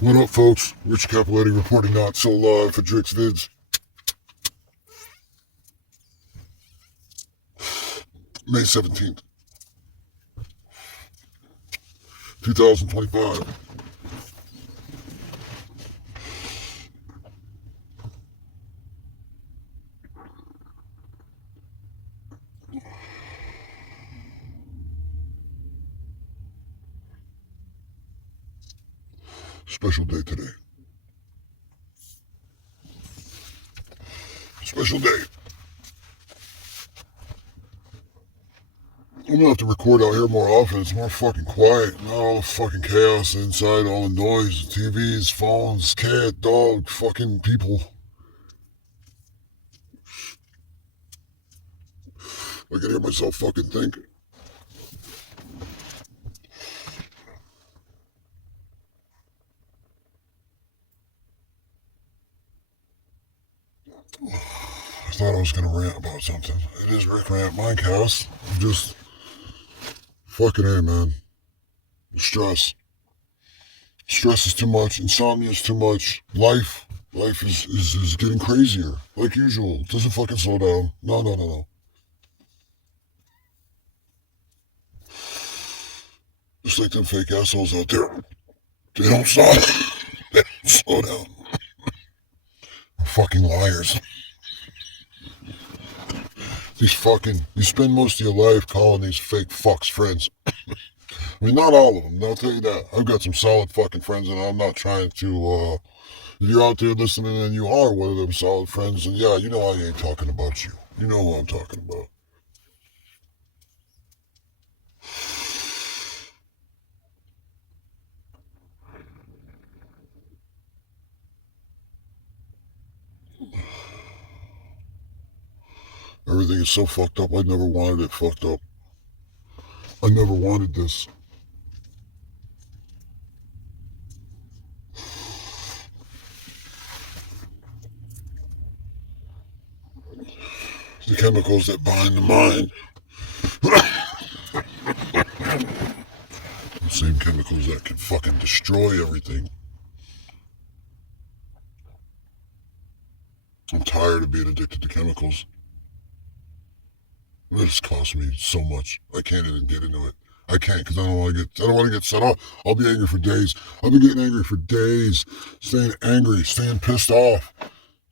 What up, folks? Rich Capoletti reporting not so live for Drix Vids. May 17th, 2025. Special day today. Special day. I'm gonna have to record out here more often. It's more fucking quiet. Not all the fucking chaos inside, all the noise, TVs, phones, cat, dog, fucking people. I can hear myself fucking think. I thought I was gonna rant about something. It is Rikrant Mindcast. I'm just fucking A, man. Stress. Stress is too much. Insomnia is too much. Life is getting crazier. Like usual. It doesn't fucking slow down. No. Just like them fake assholes out there. They don't slow down. They don't slow down. Fucking liars. You spend most of your life calling these fake fucks friends. I mean, not all of them. I'll tell you that. I've got some solid fucking friends, and I'm not trying to, if you're out there listening and you are one of them solid friends, and yeah, you know I ain't talking about you. You know who I'm talking about. Everything is so fucked up. I never wanted it fucked up. I never wanted this. The chemicals that bind the mind. The same chemicals that can fucking destroy everything. I'm tired of being addicted to chemicals. It's cost me so much. I can't even get into it. I can't because I don't want to get set off. I'll be angry for days. I've been getting angry for days. Staying angry, staying pissed off.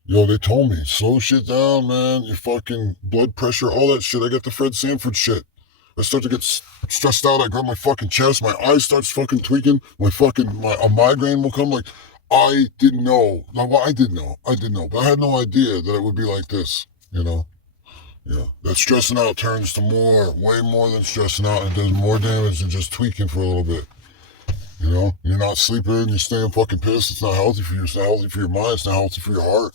Yo, they told me, slow shit down, man. Your fucking blood pressure, all that shit. I got the Fred Sanford shit. I start to get stressed out. I grab my fucking chest. My eyes starts fucking tweaking. A migraine will come. Like, I didn't know. Well, I did know. But I had no idea that it would be like this, you know? Yeah, that stressing out turns to way more than stressing out, and does more damage than just tweaking for a little bit. You know, you're not sleeping, you're staying fucking pissed. It's not healthy for you. It's not healthy for your mind. It's not healthy for your heart.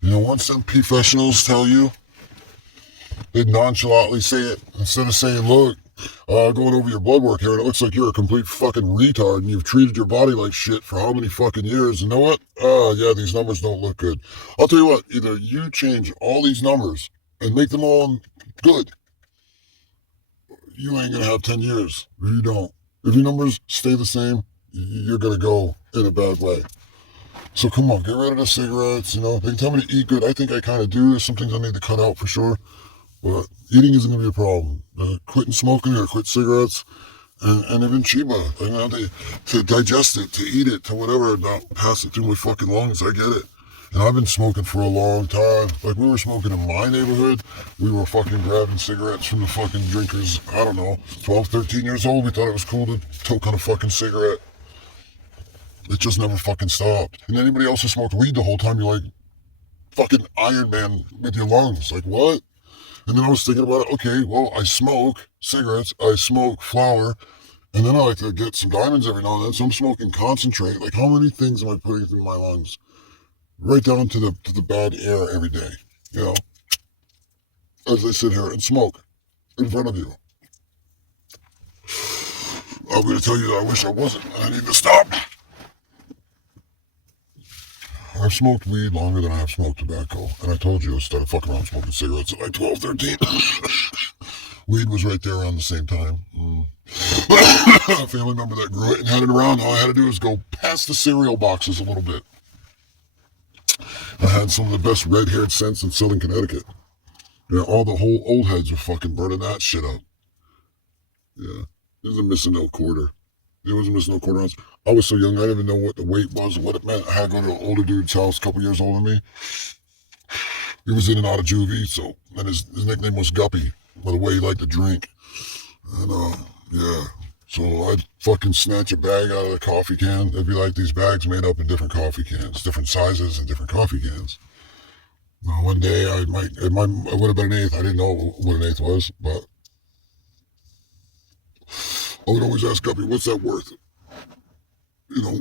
You know, once some professionals tell you, they nonchalantly say it instead of saying, "Look, going over your blood work here, and it looks like you're a complete fucking retard, and you've treated your body like shit for how many fucking years? You know what? Yeah, these numbers don't look good. I'll tell you what. Either you change all these numbers and make them all good, you ain't gonna have 10 years. If you don't. If your numbers stay the same, you're gonna go in a bad way. So come on, get rid of the cigarettes, you know. They can tell me to eat good. I think I kind of do. There's some things I need to cut out for sure. But eating isn't gonna be a problem. Quitting smoking or quit cigarettes, and even Chiba. I know to digest it, to eat it, to whatever, not pass it through my fucking lungs. I get it. And I've been smoking for a long time. Like, we were smoking in my neighborhood. We were fucking grabbing cigarettes from the fucking drinkers. I don't know, 12, 13 years old. We thought it was cool to toke on a fucking cigarette. It just never fucking stopped. And anybody else who smoked weed the whole time, you're like fucking Iron Man with your lungs. Like, what? And then I was thinking about it. Okay, well, I smoke cigarettes. I smoke flower. And then I like to get some diamonds every now and then. So I'm smoking concentrate. Like, how many things am I putting through my lungs? Right down to the bad air every day, you know, as I sit here and smoke in front of you. I'm going to tell you that I wish I wasn't. I need to stop. I've smoked weed longer than I have smoked tobacco. And I told you I started fucking around smoking cigarettes at like 12, 13. Weed was right there around the same time. A family member that grew it and had it around. All I had to do was go past the cereal boxes a little bit. I had some of the best red-haired scents in Southern Connecticut. Yeah, all the whole old heads were fucking burning that shit up. Yeah, it was a missing no quarter. It was a missing no quarter ounce. I was so young, I didn't even know what the weight was, what it meant. I had to go to an older dude's house, a couple years older than me. He was in and out of juvie, so, and his nickname was Guppy, by the way he liked to drink. And, yeah. So I'd fucking snatch a bag out of the coffee can. It'd be like these bags made up in different coffee cans, different sizes and different coffee cans. One day I would have been an eighth. I didn't know what an eighth was, but I would always ask Guppy, what's that worth? You know,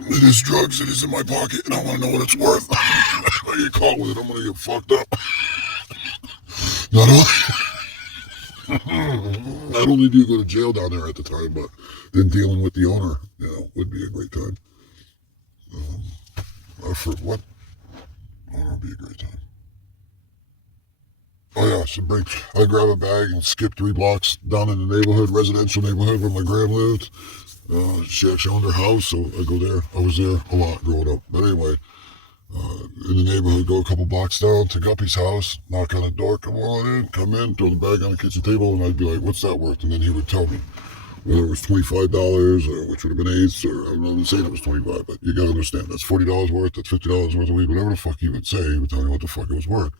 it is drugs. It is in my pocket, and I want to know what it's worth. If I get caught with it, I'm going to get fucked up. Not only do you go to jail down there at the time, but then dealing with the owner, would be a great time. For what? Owner would be a great time. Oh yeah, so I grab a bag and skip 3 blocks down in the neighborhood, residential neighborhood where my gram lived. She actually owned her house, so I go there. I was there a lot growing up. But anyway, in the neighborhood, go a couple blocks down to Guppy's house, knock on the door, come in, throw the bag on the kitchen table, and I'd be like, what's that worth? And then he would tell me whether it was $25 or which would have been eighths, or I'm not saying it was 25, but you gotta understand, that's $40 worth, that's $50 worth of weed, whatever the fuck he would say, he would tell me what the fuck it was worth.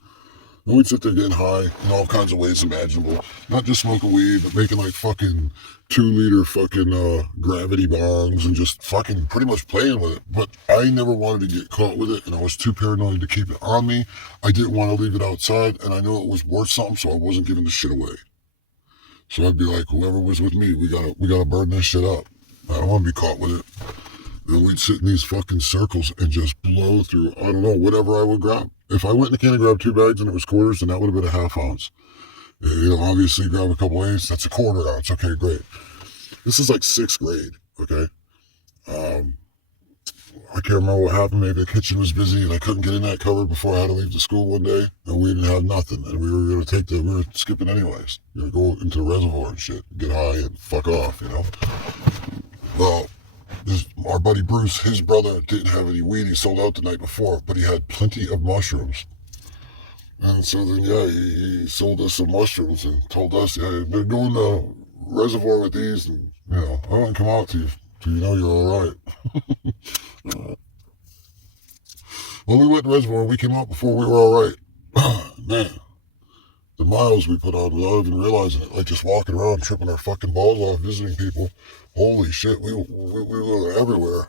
And we'd sit there getting high in all kinds of ways imaginable. Not just smoking weed, but making like fucking 2-liter fucking gravity bongs and just fucking pretty much playing with it. But I never wanted to get caught with it, and I was too paranoid to keep it on me. I didn't want to leave it outside, and I knew it was worth something, so I wasn't giving the shit away. So I'd be like, whoever was with me, we gotta burn this shit up. I don't want to be caught with it. And we'd sit in these fucking circles and just blow through, I don't know, whatever I would grab. If I went in the can and grabbed 2 bags and it was quarters, then that would have been a half ounce. Obviously grab a couple eighths, that's a quarter ounce. Okay, great. This is like 6th grade, okay? I can't remember what happened. Maybe the kitchen was busy and I couldn't get in that cupboard before I had to leave to school one day, and we didn't have nothing. And we were skipping anyways. Go into the reservoir and shit, get high and fuck off, Well, our buddy Bruce, his brother didn't have any weed. He sold out the night before, but he had plenty of mushrooms. And so then, he sold us some mushrooms and told us, they're going to the reservoir with these, and, I wouldn't come out till you know you're all right. When we went to the reservoir, we came out before we were all right. Man, the miles we put on without even realizing it, like just walking around, tripping our fucking balls off, visiting people. Holy shit, we were everywhere.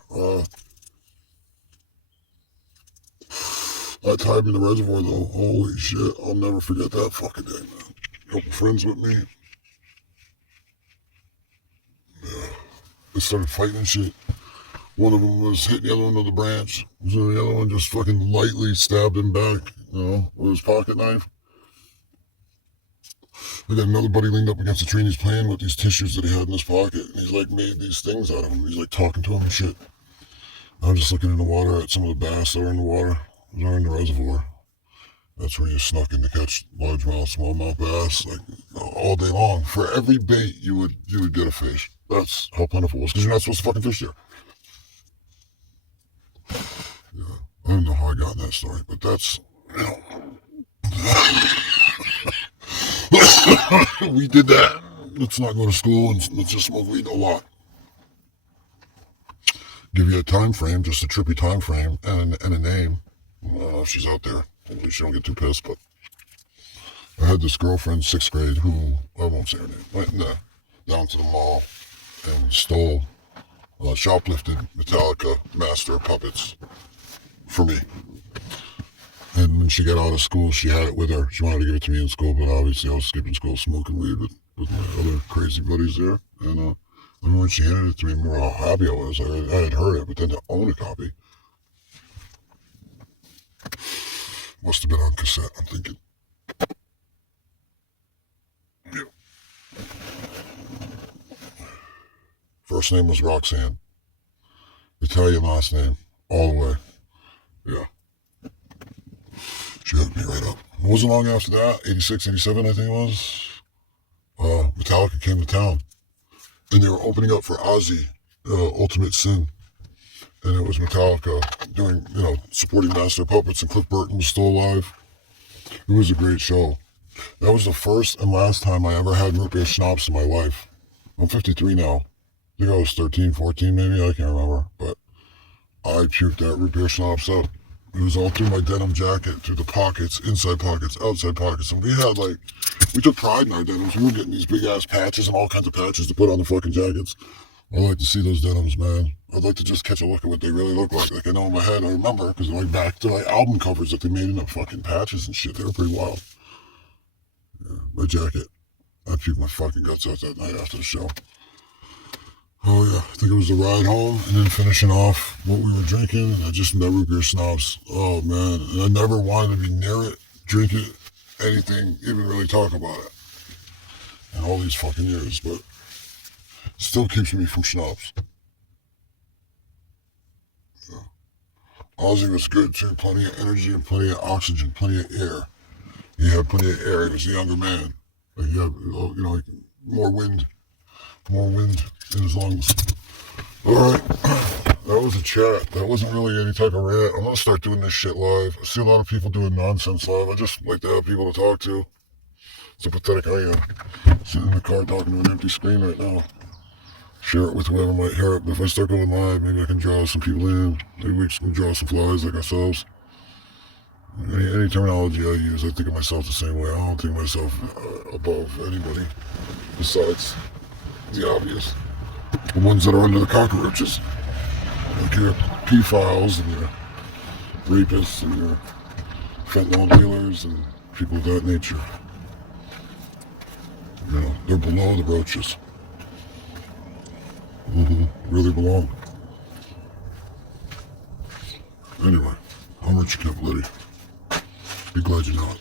That time in the reservoir, though, holy shit, I'll never forget that fucking day, man. A couple friends with me. Yeah, they started fighting and shit. One of them was hitting the other one with a branch. So the other one just fucking lightly stabbed him back, with his pocket knife. I got another buddy leaned up against a tree and he's playing with these tissues that he had in his pocket. And he's like made these things out of them. He's like talking to him and shit. I'm just looking in the water at some of the bass that are in the water. They're in the reservoir. That's where you snuck in to catch largemouth, smallmouth bass, like all day long. For every bait, you would get a fish. That's how plentiful it was, because you're not supposed to fucking fish there. Yeah, I don't know how I got in that story, but that's, we did that. Let's not go to school and let's just smoke weed a lot. Give you a time frame, just a trippy time frame, and a name. I don't know if she's out there. Hopefully she don't get too pissed, but I had this girlfriend, 6th grade, who, I won't say her name, went down to the mall and stole, shoplifted Metallica Master Puppets for me. And when she got out of school, she had it with her. She wanted to give it to me in school, but obviously I was skipping school smoking weed with my other crazy buddies there. And I remember when she handed it to me, more how happy I was. I had heard it, but then to own a copy. Must have been on cassette, I'm thinking. Yeah. First name was Roxanne. Italian last name, all the way. Yeah. She hooked me right up. It wasn't long after that, 86, 87, I think it was. Metallica came to town, and they were opening up for Ozzy, Ultimate Sin, and it was Metallica doing, supporting Master Puppets, and Cliff Burton was still alive. It was a great show. That was the first and last time I ever had root beer schnapps in my life. I'm 53 now. I think I was 13, 14 maybe, I can't remember, but I puked that root beer schnapps up. It was all through my denim jacket, through the pockets, inside pockets, outside pockets. And we took pride in our denims. We were getting these big ass patches and all kinds of patches to put on the fucking jackets. I like to see those denims, man. I'd like to just catch a look at what they really look like. Like, I know in my head, I remember, because I went back to like album covers that they made in the fucking patches and shit. They were pretty wild. Yeah, my jacket. I puked my fucking guts out that night after the show. Oh yeah, I think it was the ride home and then finishing off what we were drinking. I just met root beer snobs. Oh man, and I never wanted to be near it, drink it, anything, even really talk about it. In all these fucking years, but it still keeps me from schnapps. Yeah. Ozzy was good too, plenty of energy and plenty of oxygen, plenty of air. He had plenty of air. He was a younger man. Like he had, like more wind in his lungs. All right, that was a chat. That wasn't really any type of rant. I'm gonna start doing this shit live. I see a lot of people doing nonsense live. I just like to have people to talk to. It's so pathetic I am. Sitting in the car talking to an empty screen right now. Share it with whoever might hear it. But if I start going live, maybe I can draw some people in. Maybe we can draw some flies like ourselves. Any terminology I use, I think of myself the same way. I don't think of myself above anybody besides the obvious. The ones that are under the cockroaches. Like your pedophiles and your rapists and your fentanyl dealers and people of that nature. They're below the roaches. Really belong. Anyway, I'm Rich Capiletti. Be glad you know it.